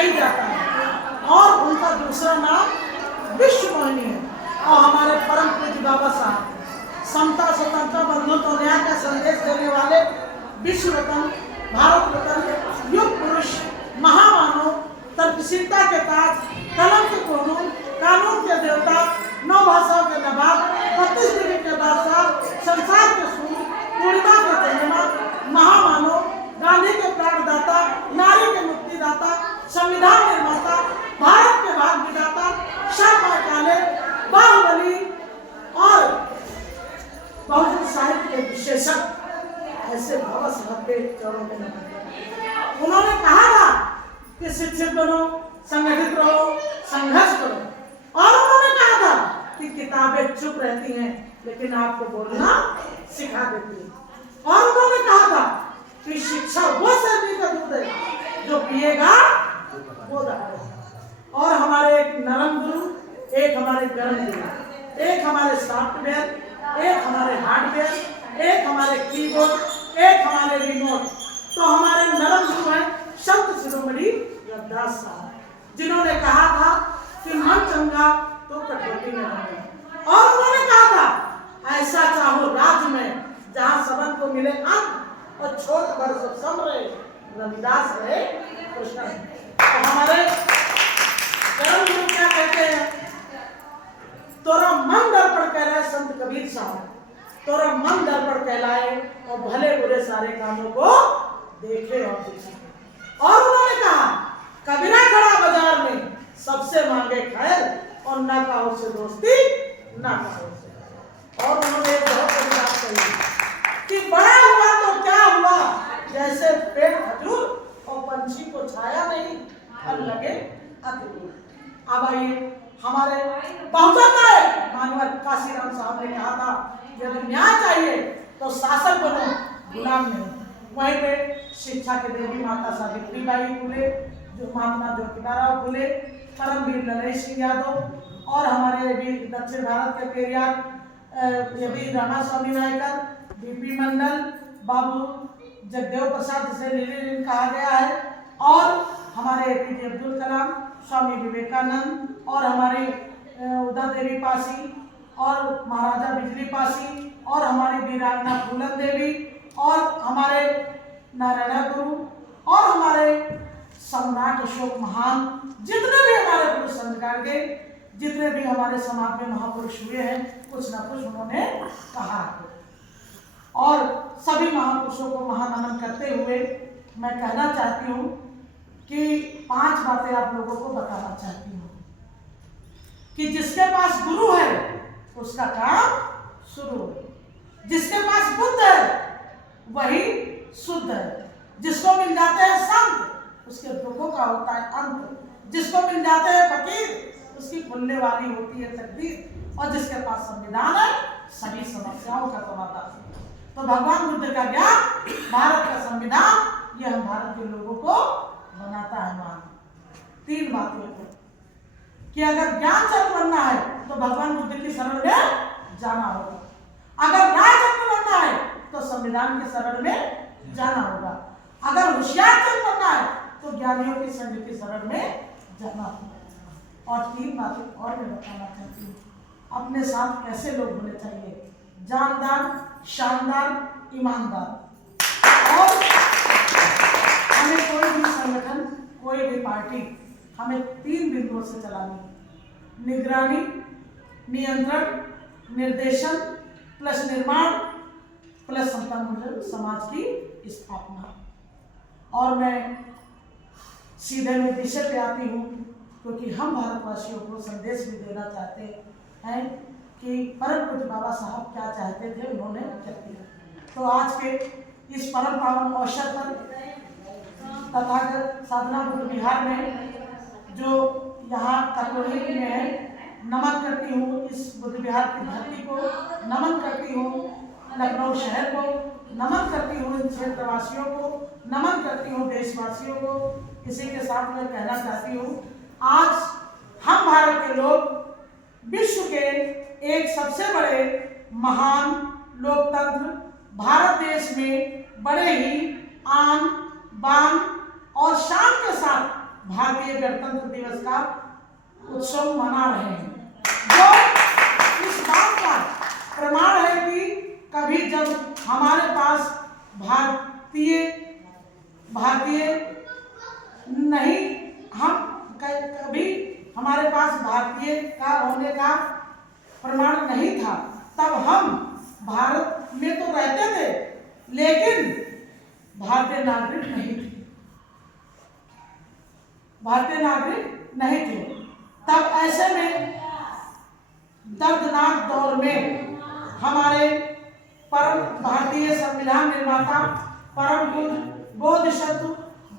कही जाता है और उनका दूसरा नाम विश्व मोहिनी है। और हमारे परम पूज्य बाबा साहब समता स्वतंत्रता बंधुत्व और न्याय का संदेश देने वाले विश्व रत्न, भारत रत्न, युग पुरुष, महामानव, तर्कशीलता के ताज, कलम के कोनून, कानून के देवता, 9 भाषाओं के नवाब, 32 डिग्री के बादशाह, संसार के सूर्य, पूर्णिमा के चंद्रमा, महामानव, गांधी के प्राणदाता, नारी के मुक्तिदाता, संविधान निर्माता, भारत के भाग विधाता, शाह काले, बाहुबली और बहुजन साहित्य के विशेषज्ञ ऐसे बाबा साहब के चरणों में नमन। उन्होंने कहा था कि शिक्षित बनो, संगठित रहो, संघर्ष करो। और उन्होंने कहा था कि किताबें चुप रहती हैं लेकिन आपको बोलना सिखा देती है। और उन्होंने कहा था कि शिक्षा वो सर्दी का दूध है जो पिएगा वो दहाड़ेगा। और हमारे एक नरम गुरु, एक हमारे गर्म गुरु, एक हमारे सॉफ्टवेयर, एक हमारे हार्डवेयर, एक हमारे कीबोर्ड, एक हमारे रिमोट। तो हमारे नरम गुरु हैं संत शिरोमणि रविदास साहब, जिन्होंने कहा था कि मन चंगा तो कटौती में होगा। और उन्होंने कहा था ऐसा चाहो राज्य में जहां सबन को मिले अन्न और छोट बड़ सब सम रहे, रविदास रहे कृष्ण। तो हमारे गर्म गुरु क्या कहते हैं? तोरा मन दर्पण कहलाए संत कबीर साहब, तोरा मन दर्पण कहलाए और भले बुरे सारे कामों को देखे और दिखे। और उन्होंने कहा कबीरा खड़ा बाजार में सबसे मांगे खैर और ना कहो से दोस्ती ना कहो से। और उन्होंने एक बहुत बड़ी बात कही कि बड़ा हुआ तो क्या हुआ, जैसे पेड़ खजूर और पंछी को छाया नहीं, फल लगे अति दूर। अब आइए हमारे बहुजन मानवर काशीराम साहब ने कहा था यदि न्याय चाहिए तो शासक बनो, गुलाम नहीं। वहीं पे शिक्षा के देवी माता सावित्रीबाई फुले, जो महात्मा ज्योतिबा फुले, परमवीर नरेश सिंह यादव और हमारे भी दक्षिण भारत के पेरियार वीर रामा स्वामी नायकर, बीपी मंडल, बाबू जगदेव प्रसाद जिसे लीलिन कहा गया है, और हमारे एपीजे अब्दुल कलाम, स्वामी विवेकानंद और हमारी उदा देवी पासी और महाराजा बिजली पासी और हमारी वीरांगना फूलन देवी और हमारे नारायण गुरु और हमारे सम्राट अशोक महान, जितने भी हमारे पुरुष संस्कार के, जितने भी हमारे समाज में महापुरुष हुए हैं, कुछ ना कुछ उन्होंने कहा है। और सभी महापुरुषों को महानमन करते हुए मैं कहना चाहती हूँ कि 5 बातें आप लोगों को बताना चाहती हूँ कि जिसके पास गुरु है उसका काम शुरू है, जिसके पास बुद्ध है वही शुद्ध है, जिसको मिल जाते हैं संत उसके दुखों का होता है अंत, जिसको मिल जाते हैं फकीर उसकी खुलने वाली होती है तकदीर, और जिसके पास संविधान है सभी समस्याओं का समाधान। तो भगवान बुद्ध का ज्ञान, भारत का संविधान, यह हम भारत के लोगों को बनाता है मान। 3 बातें कि अगर ज्ञान चक्र बनना है तो भगवान बुद्ध की शरण में जाना होगा, अगर न्याय चक्र बनना है तो संविधान के शरण में जाना होगा, अगर होशियार चक्र बनना है तो ज्ञानियों की संघ की शरण में जाना होगा। और 3 बातें और मैं बताना चाहती हूँ, अपने साथ कैसे लोग होने चाहिए, जानदार, शानदार, ईमानदार। और हमें कोई भी संगठन, कोई भी पार्टी हमें 3 बिंदुओं से चलानी, निगरानी, नियंत्रण, निर्देशन प्लस निर्माण प्लस संपन्न समाज की स्थापना। और मैं सीधे में विषय पे आती हूँ क्योंकि हम भारतवासियों को संदेश भी देना चाहते हैं कि परम पूज्य बाबा साहब क्या चाहते थे, उन्होंने क्या किया। तो आज के इस परम पावन अवसर पर तथागत साधना बुद्ध विहार में जो यहाँ कटोही में है, नमन करती हूँ इस बुद्ध विहार की धरती को, नमन करती हूँ लखनऊ शहर को, नमन करती हूँ इन क्षेत्रवासियों को, नमन करती हूँ देशवासियों को। इसी के साथ मैं कहना चाहती हूँ आज हम भारत के लोग विश्व के एक सबसे बड़े महान लोकतंत्र भारत देश में बड़े ही आन बान और शान के साथ भारतीय गणतंत्र दिवस का उत्सव मना रहे हैं, जो इस बात का प्रमाण है कि कभी जब हमारे पास भारतीय नहीं, हम कभी हमारे पास भारतीय का होने का प्रमाण नहीं था, तब हम भारत में तो रहते थे लेकिन भारतीय नागरिक नहीं थे। तब ऐसे में दर्दनाक दौर में हमारे परम भारतीय संविधान निर्माता परम पूज्य बोधिसत्व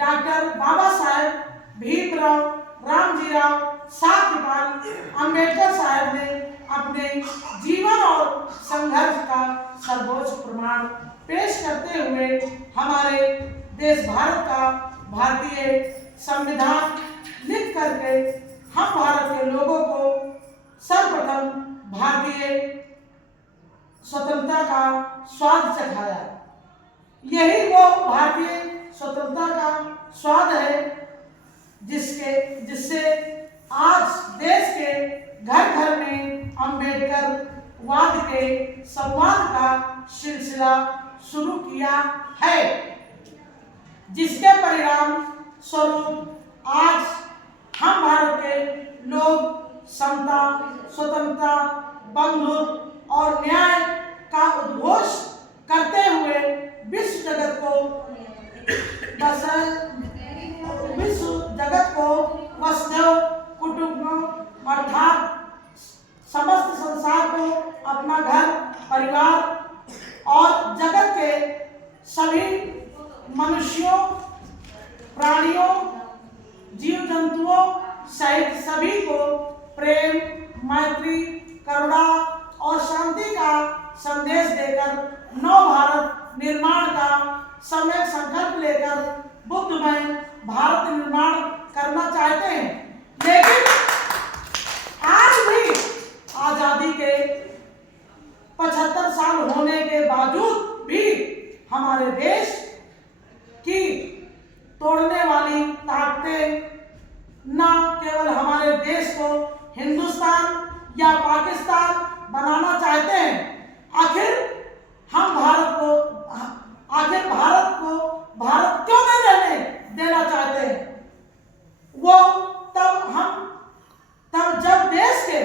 डॉक्टर बाबा साहेब भीमराव रामजीराव साक्यपाल अंबेडकर साहब ने अपने जीवन और संघर्ष का सर्वोच्च प्रमाण पेश करते हुए हमारे देश भारत का भारतीय संविधान लिख करके हम भारत के लोगों को सर्वप्रथम भारतीय स्वतंत्रता का स्वाद चखाया। यही वो भारतीय स्वतंत्रता का स्वाद है जिससे आज देश के घर घर में अंबेडकर वाद के संवाद का सिलसिला शुरू किया है, जिसके परिणाम स्वरूप आज हम भारत के लोग समता, स्वतंत्रता, बंधुत्व और न्याय का उद्घोष करते हुए विश्व जगत को वसुधैव कुटुंबकम अर्थात समस्त संसार को अपना घर परिवार और जगत के सभी मनुष्यों, प्राणियों, जीव जंतुओं सहित सभी को प्रेम, मैत्री, करुणा और शांति का संदेश देकर नव भारत निर्माण का सम्यक संकल्प लेकर बुद्धमय भारत निर्माण करना चाहते हैं। लेकिन आज भी आजादी के 75 साल होने के बावजूद भी हमारे देश की तोड़ने वाली ताकतें न केवल हमारे देश को हिंदुस्तान या पाकिस्तान बनाना चाहते हैं, आखिर भारत को भारत क्यों नहीं रहने देना चाहते हैं? वो तब जब देश के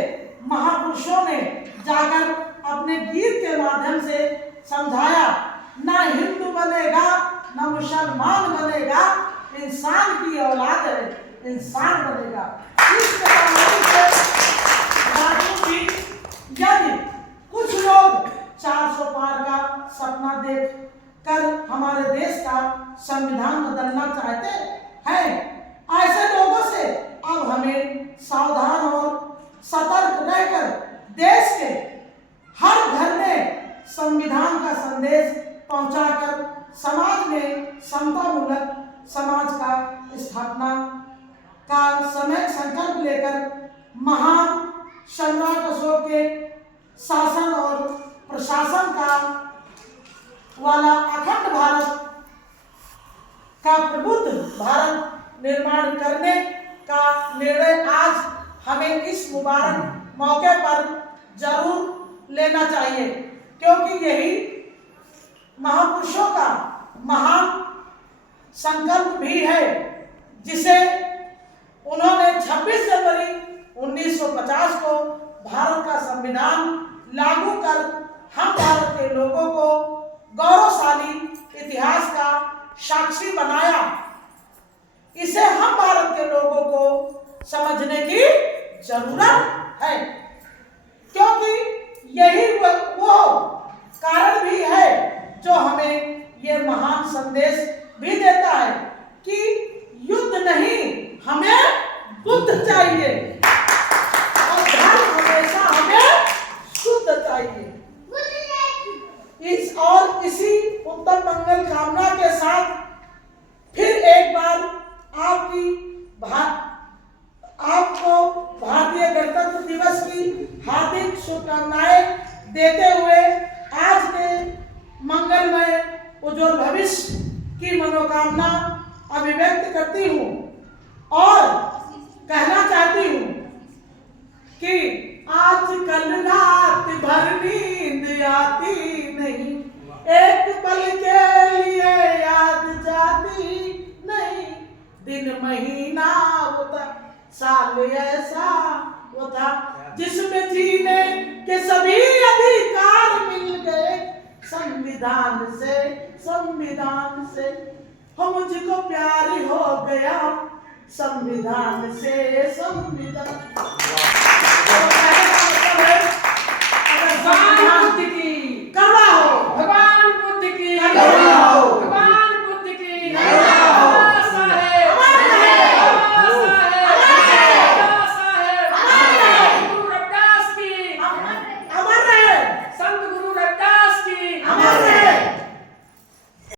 महापुरुषों ने जाकर अपने गीत के माध्यम से समझाया, ना हिंदू बनेगा ना मुसलमान बनेगा, इंसान की औलाद है, इंसान बनेगा। इस यदि कुछ लोग 400 पार का सपना देख कर हमारे देश का संविधान बदलना चाहते हैं, ऐसे लोगों से अब हमें सावधान और सतर्क रहकर देश के हर घर में संविधान का संदेश पहुंचाकर समाज में समतामूलक समाज का स्थापना का समय संकल्प लेकर महान सम्राट अशोक के शासन और प्रशासन का वाला अखंड भारत का प्रबुद्ध भारत निर्माण करने का निर्णय आज हमें इस मुबारक मौके पर जरूर लेना चाहिए, क्योंकि यही महापुरुषों का महान संकल्प भी है जिसे उन्होंने 26 जनवरी 1950 को भारत का संविधान लागू कर हम भारत के लोगों को गौरवशाली इतिहास का साक्षी बनाया। इसे हम भारत के लोगों को समझने की जरूरत है, क्योंकि यही वो कारण भी है जो हमें ये महान संदेश भी देता है कि युद्ध नहीं, हमें बुद्ध चाहिए और धर्म हमेशा हमें शुद्ध चाहिए। इसी उत्तम मंगल कामना के साथ फिर एक बार आपको भारतीय गणतंत्र दिवस की हार्दिक शुभकामनाएं देते हुए आज के मंगलमय उज्ज्वल भविष्य की मनोकामना अभिव्यक्त करती हूँ और कहना चाहती हूँ कि आजकल रात भर नींद आती नहीं, एक पल के लिए याद जाती नहीं। दिन महीना वो था, साल ऐसा वो था जिसमें जीने के सभी अधिकार मिल गए संविधान से, संविधान से। हो मुझको प्यार हो गया संविधान से, संविधान। तो कहने का मतलब है, अगर संविधान की